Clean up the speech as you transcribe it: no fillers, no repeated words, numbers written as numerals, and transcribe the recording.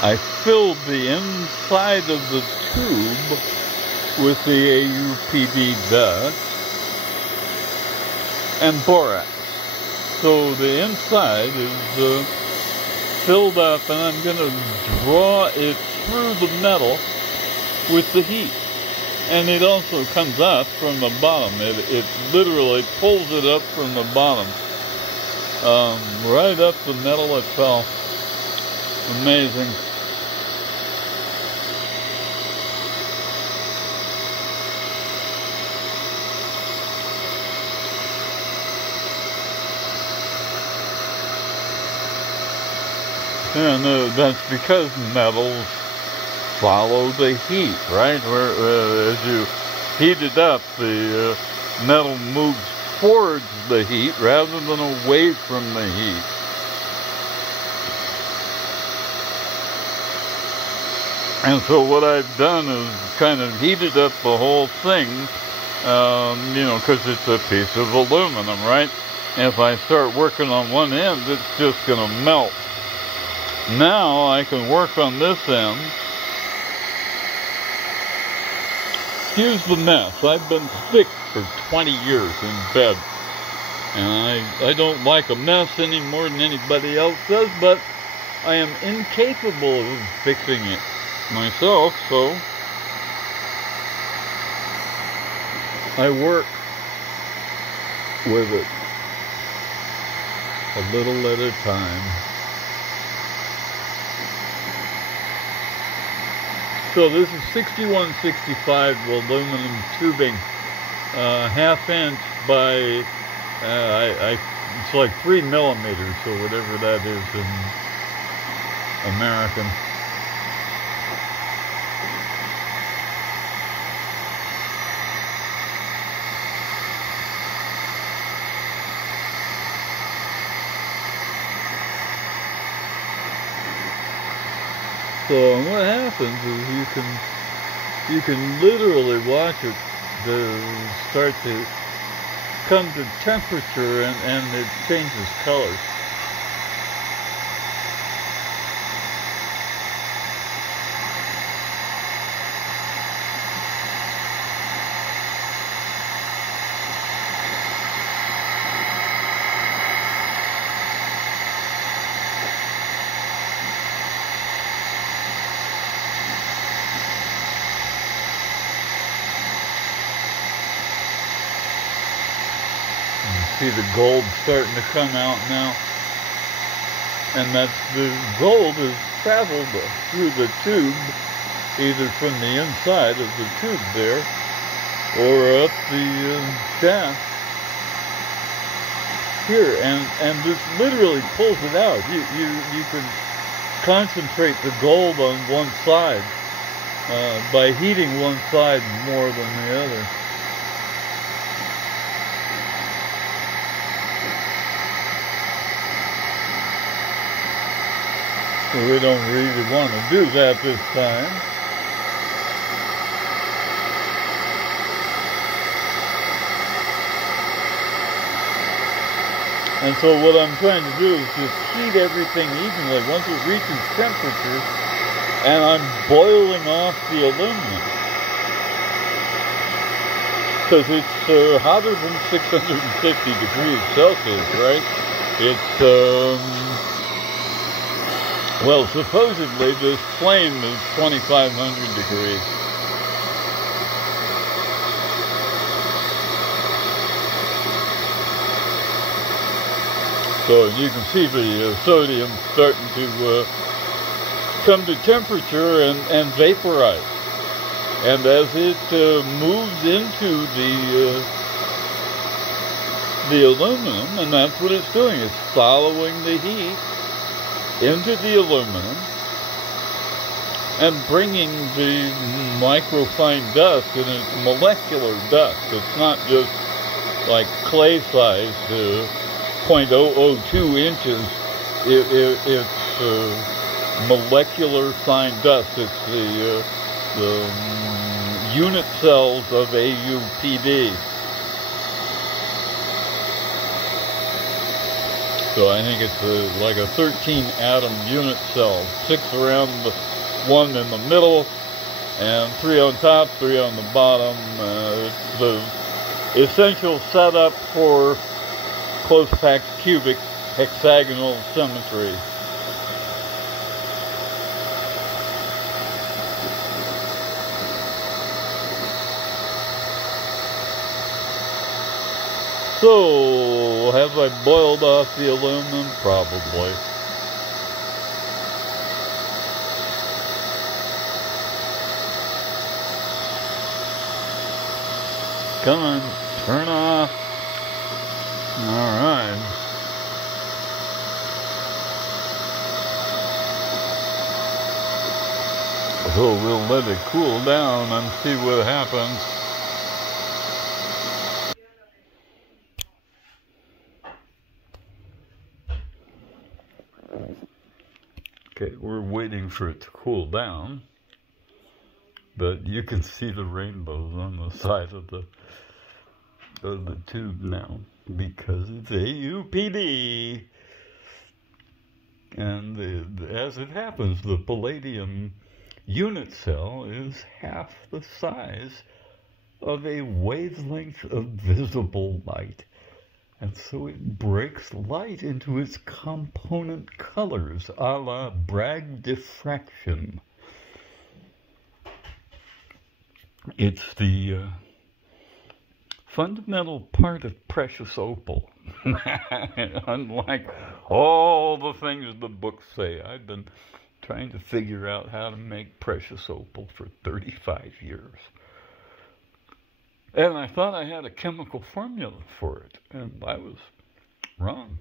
I filled the inside of the tube with the AUPD dust and borax. So the inside is filled up, and I'm going to draw it through the metal with the heat. And it also comes up from the bottom. It literally pulls it up from the bottom, right up the metal itself. Amazing. And that's because metals follow the heat, right? As you heat it up, the metal moves towards the heat rather than away from the heat. And so what I've done is kind of heated up the whole thing, you know, because it's a piece of aluminum, right? And if I start working on one end, it's just going to melt. Now I can work on this end. Excuse the mess. I've been sick for 20 years in bed. And I don't like a mess any more than anybody else does, but I am incapable of fixing it myself, so I work with it a little at a time. So this is 6165 aluminum tubing, half inch by, it's like 3 millimeters, or whatever that is in American. So what happens is you can literally watch it start to come to temperature, and it changes colors. See the gold starting to come out now, and that's the gold has traveled through the tube, either from the inside of the tube there, or up the shaft here, and this literally pulls it out. You can concentrate the gold on one side by heating one side more than the other. So we don't really want to do that this time. And so what I'm trying to do is just heat everything evenly once it reaches temperature, and I'm boiling off the aluminum. Because it's hotter than 650 degrees Celsius, right? It's, well, supposedly this flame is 2,500 degrees. So you can see the sodium starting to come to temperature and vaporize. And as it moves into the aluminum, and that's what it's doing, it's following the heat into the aluminum and bringing the microfine dust, and it's molecular dust. It's not just like clay size, 0.002 inches. It's molecular fine dust. It's the unit cells of AUPD. So I think it's like a 13 atom unit cell, 6 around the one in the middle, and 3 on top, 3 on the bottom. It's the essential setup for close-packed cubic hexagonal symmetry. So, have I boiled off the aluminum? Probably. Come on, turn off. All right. So we'll let it cool down and see what happens. Okay, we're waiting for it to cool down, but you can see the rainbows on the side of the tube now because it's AUPD. And as it happens, the palladium unit cell is half the size of a wavelength of visible light. And so it breaks light into its component colors, a la Bragg diffraction. It's the fundamental part of precious opal. Unlike all the things the books say. I've been trying to figure out how to make precious opal for 35 years. And I thought I had a chemical formula for it, and I was wrong.